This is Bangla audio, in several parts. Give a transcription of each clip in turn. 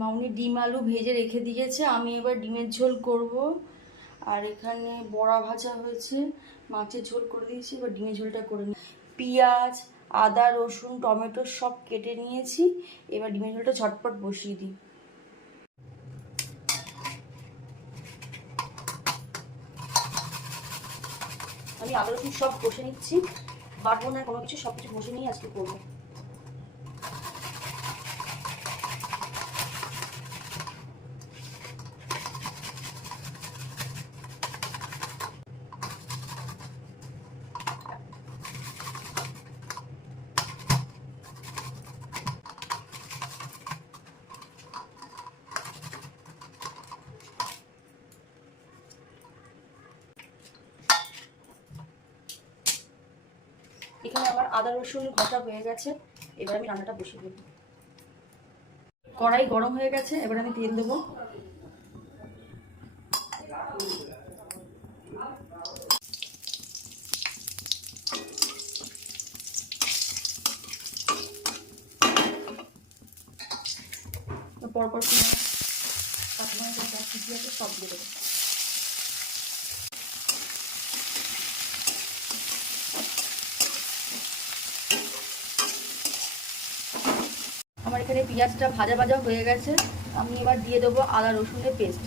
মামনি ডিম আলু ভেজে রেখে দিয়েছে, আমি এবার ডিমের ঝোল করব। আর এখানে বড়া ভাজা হয়েছে, মাছের ঝোল করে দিয়েছি, এবার ডিমের ঝোলটা করে নিই। পেঁয়াজ, আদা, রসুন, টমেটো সব কেটে নিয়েছি, এবার ডিমের ঝোলটা ঝটপট বসিয়ে দিই। আমি আদা রসুন সব বসে নিচ্ছি, বাটবো না কোনো কিছু, সব কিছু বসে নিয়ে আজকে করবো। এখানে আমার আদা রসুন ঘষা হয়ে গেছে, এবার আমি রান্নাটা বসিয়ে দেবো। কড়াই গরম হয়ে গেছে, এবার আমি তেল দেবো। পরপর কাঁচা আছে সব দিয়ে দেবো। আমার এখানে পেঁয়াজটা ভাজা ভাজা হয়ে গেছে, আমি এবার দিয়ে দেবো আদা রসুনের পেস্ট।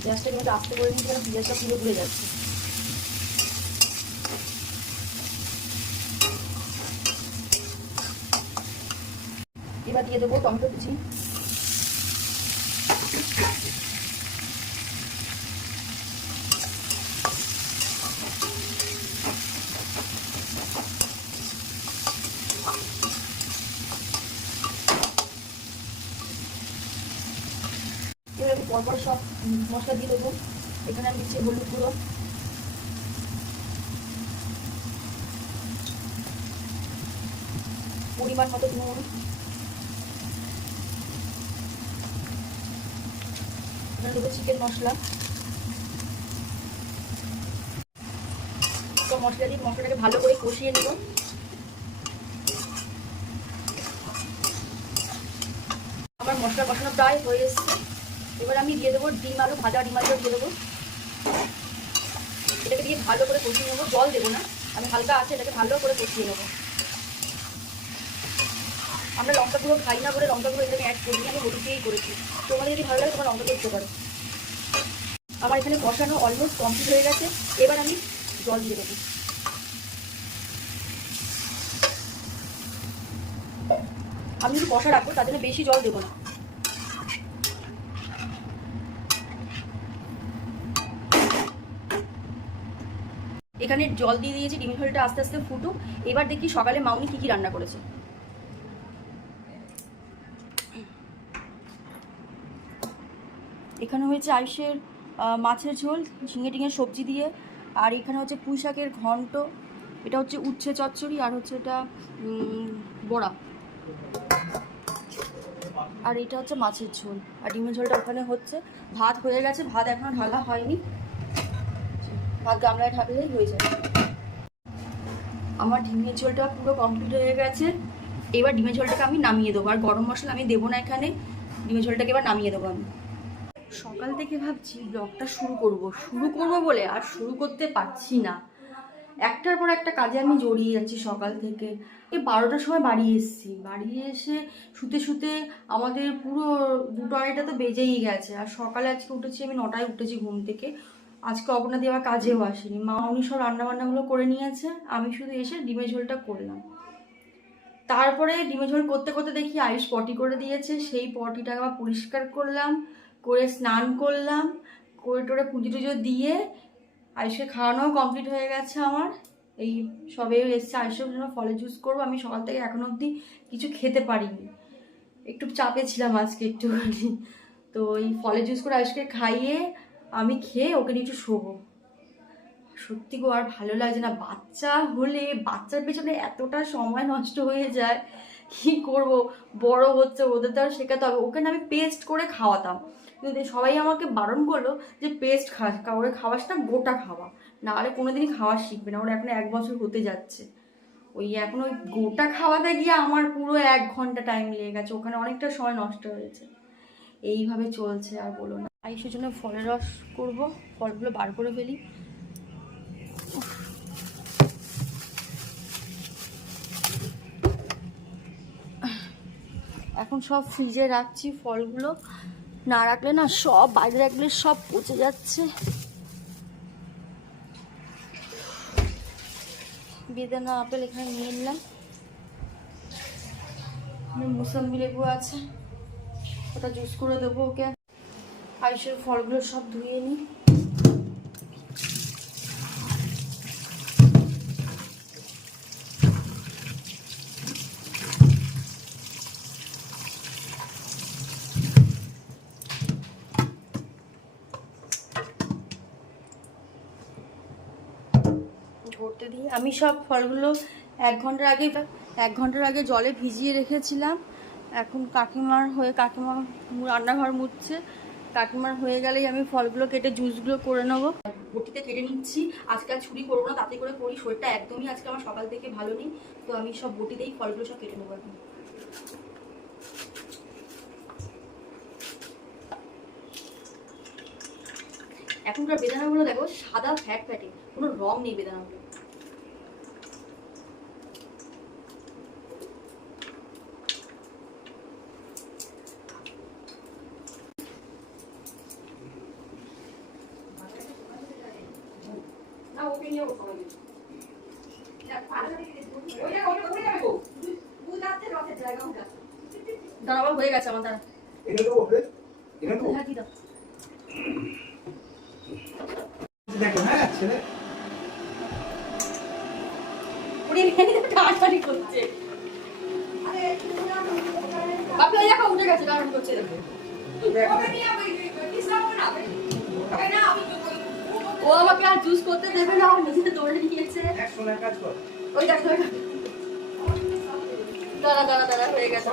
পেঁয়াজটা কিন্তু আস্তে করে নিচ্ছি, কারণ পেঁয়াজটা পুরো ধুয়ে যাচ্ছে। এবার দিয়ে দেবো টমেটো কুচি। এবার আমি পরপর সব মশলা দিয়ে দেবো। এখানে আমি দিচ্ছি হলুদ গুঁড়ো, পরিমাণ মতো নুন, এখানে দেবো চিকেন মশলা। তো মশলা দিয়ে মশলাটাকে ভালো করে কষিয়ে নেব। আমার মশলা কষানো প্রায় হয়ে এসছে, এবার আমি দিয়ে দেবো ডিম আলু ভাজা, ডিম আলুটা দিয়ে দেবো। এটাকে দিয়ে ভালো করে কষিয়ে নেবো, জল দেবো না, আমি হালকা আছে এটাকে ভালো করে কষিয়ে নেবো। আমরা লঙ্কা গুঁড়ো খাই না বলে লঙ্কা গুঁড়ো এখানে অ্যাড করিনি, আমি হলুদ দিয়েই করেছি। তোমাদের যদি ভালো লাগে তোমার লঙ্কা করতে পারো। আমার এখানে কষানো অলমোস্ট কমপ্লিট হয়ে গেছে, এবার আমি জল দিয়ে দেবো। আমি যদি কষা রাখবো তার জন্য বেশি জল দেবো না। এখানে জল দিয়ে দিয়েছি, ডিমের ঝোলটা আস্তে আস্তে ফুটুক। এবার দেখি সকালে মাউনি কি কি রান্না করেছে। এখানে হয়েছে আইসের মাছের ঝোল ঝিঙে টিঙে সবজি দিয়ে, আর এখানে হচ্ছে পুঁই শাকের ঘন্ট, এটা হচ্ছে উচ্ছে চচ্চড়ি, আর হচ্ছে এটা বড়া, আর এটা হচ্ছে মাছের ঝোল, আর ডিমের ঝোলটা ওখানে হচ্ছে। ভাত হয়ে গেছে, ভাত এখনো ঢালা হয়নি, ভাত গামলায় ঢাকলেই হয়ে যাবে। আমার ডিমের ঝোলটা পুরো কমপ্লিট হয়ে গেছে, এবার ডিমের ঝোলটাকে আমি নামিয়ে দেবো। আর গরম মশলা আমি দেবো না এখানে, ডিমের ঝোলটাকে এবার নামিয়ে দেবো আমি। সকাল থেকে ভাবছি ব্লগটা শুরু করব বলে আর শুরু করতে পারছি না। একটার পর একটা কাজে আমি জড়িয়ে যাচ্ছি সকাল থেকে। এই 12টার সময় বাড়ি এসেছি, বাড়ি এসে শুতে শুতে আমাদের পুরো 2-2:30 তো বেজেই গেছে। আর সকালে আজকে উঠেছি আমি 9টায় উঠেছি ঘুম থেকে। আজকে অপনা দিয়ে আমার কাজেও আসেনি, মা উনি সব রান্নাবান্নাগুলো করে নিয়েছে, আমি শুধু এসে ডিমের ঝোলটা করলাম। তারপরে ডিমের ঝোল করতে করতে দেখি আয়ুষ পটি করে দিয়েছে, সেই পটিটা আবার পরিষ্কার করলাম, করে স্নান করলাম, করে টোরে পুজো টুজো দিয়ে আয়ুষকে খাওয়ানোও কমপ্লিট হয়ে গেছে আমার। এই সবে এসছে, আয়ুষের জন্য ফলের জুস করবো। আমি সকাল থেকে এখনো অবধি কিছু খেতে পারিনি, একটু চাপে ছিলাম আজকে একটুখানি। তো এই ফলের জুস করে আয়ুষকে খাইয়ে আমি খেয়ে ওকে নিয়ে একটু শোবো। সত্যি গো আর ভালো লাগছে না, বাচ্চা হলে বাচ্চার পেছনে এতটা সময় নষ্ট হয়ে যায়, কি করব। বড় হচ্ছে, ওদের তো আর শেখাতে হবে। ওকে না আমি পেস্ট করে খাওয়াতাম, কিন্তু সবাই আমাকে বারণ করলো যে পেস্ট ওরে খাওয়াস না, গোটা খাওয়া, নাহলে কোনোদিনই খাওয়া শিখবে না। ওর এখন 1 বছর হতে যাচ্ছে। ওই এখন ওই গোটা খাওয়াতে গিয়ে আমার পুরো 1 ঘন্টা টাইম লেগে গেছে, ওখানে অনেকটা সময় নষ্ট হয়েছে। এইভাবে চলছে আর বলো না। আইসের জন্য ফলের রস করব, ফলগুলো বার করে ফেলি। এখন সব ফ্রিজে রাখছি ফলগুলো, না রাখলে না সব বাইরে রাখলে সব পচে যাচ্ছে। বেদানা আপেল এখানে নিয়ে নিলাম, মুসাম্বি লেবু আছে, ওটা জুস করে দেবো ওকে। আইসের ফলগুলো সব ধুয়ে নিই। ধরতে দিই আমি সব ফলগুলো 1 ঘন্টার আগে জলে ভিজিয়ে রেখেছিলাম। এখন কাকিমার রান্নাঘর মুছছে, কাকিমার হয়ে গেলেই আমি ফলগুলো কেটে জুসগুলো করে নেবো। বটিতে কেটে নিচ্ছি, আজকাল ছুরি করবো না, তাতে করে করি। শরীরটা একদমই আজকে আমার সকাল থেকে ভালো নেই, তো আমি সব বটিতেই ফলগুলো সব কেটে নেবো এখন। এখনকার বেদানাগুলো দেখো সাদা ফ্যাটে, কোনো রং নেই বেদানাগুলো। দাঁড়াবার হয়ে গেছে আমার, দাঁড়া করছে। বাপি ওই দেখো উঠে গেছে, দাঁড়ান করছে দেখো। ও আমাকে আর জুস করতে দেবে না, ও নিজে দৌড়ে নিয়েছে। ওই দেখো দাঁড়া হয়ে গেছে।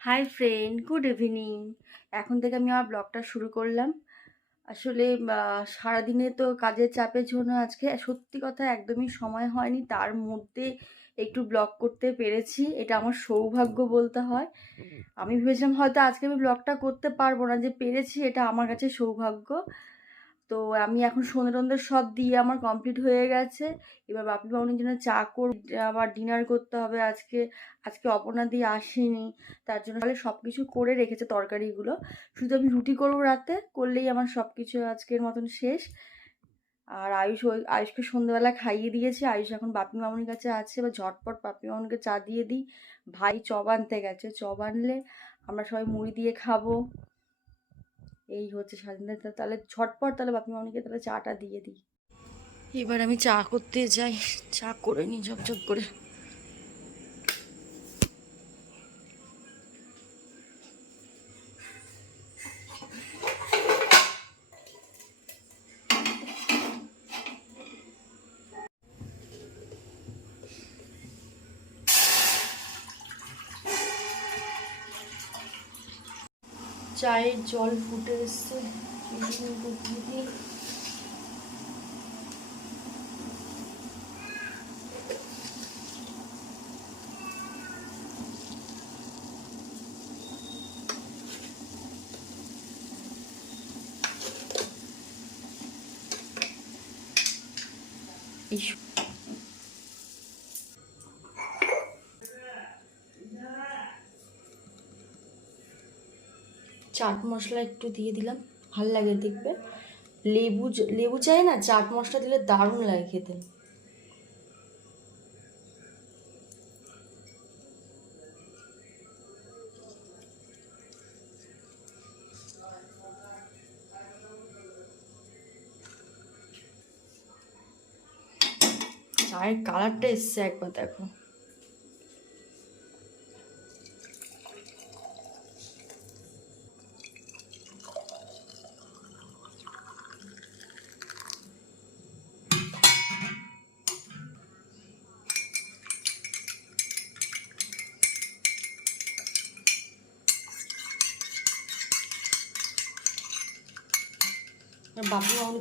Hi friend, good evening. এখন থেকে আমি আমার ব্লগটা শুরু করলাম। আসলে সারাদিনে তো কাজের চাপের জন্য আজকে সত্যি কথা একদমই সময় হয়নি, তার মধ্যে একটু ব্লগ করতে পেরেছি, এটা আমার সৌভাগ্য বলতে হয়। আমি ভেবেছিলাম হয়তো আজকে আমি ব্লগটা করতে পারবো না, যে পেরেছি এটা আমার কাছে সৌভাগ্য। তো আমি এখন সন্ধ্যে সব দিয়ে আমার কমপ্লিট হয়ে গেছে। এবার বাপি মামনির জন্য চা করে আবার ডিনার করতে হবে। আজকে অপর্ণা দিয়ে আসেনি, তার জন্য তাহলে সব কিছু করে রেখেছে তরকারিগুলো। শুধু আমি রুটি করবো রাতে, করলেই আমার সব কিছু আজকের মতন শেষ। আর আয়ুষকে সন্ধ্যেবেলা খাইয়ে দিয়েছি। আয়ুষ এখন বাপি মামনির কাছে আছে, এবার ঝটপট বাপি মামনিকে চা দিয়ে দিই। ভাই চপ আনতে গেছে, চপ আনলে আমরা সবাই মুড়ি দিয়ে খাবো। এই হচ্ছে স্বাধীনতা। তাহলে ঝটপট তাহলে বাপি মামনিকে তাহলে চাটা দিয়ে দিই। এবার আমি চা করতে যাই, চা করে নিই ঝপঝপ করে। চায়ের জল ফুটে এসছে, চাট মশলা একটু দিয়ে দিলাম, ভাল লাগে দেখবে। লেবু চাই না, চাট মশলা দিলে দারুণ লাগে খেতে। চায়ের কালারটা এসছে একবার দেখো। বাপি মামনিকে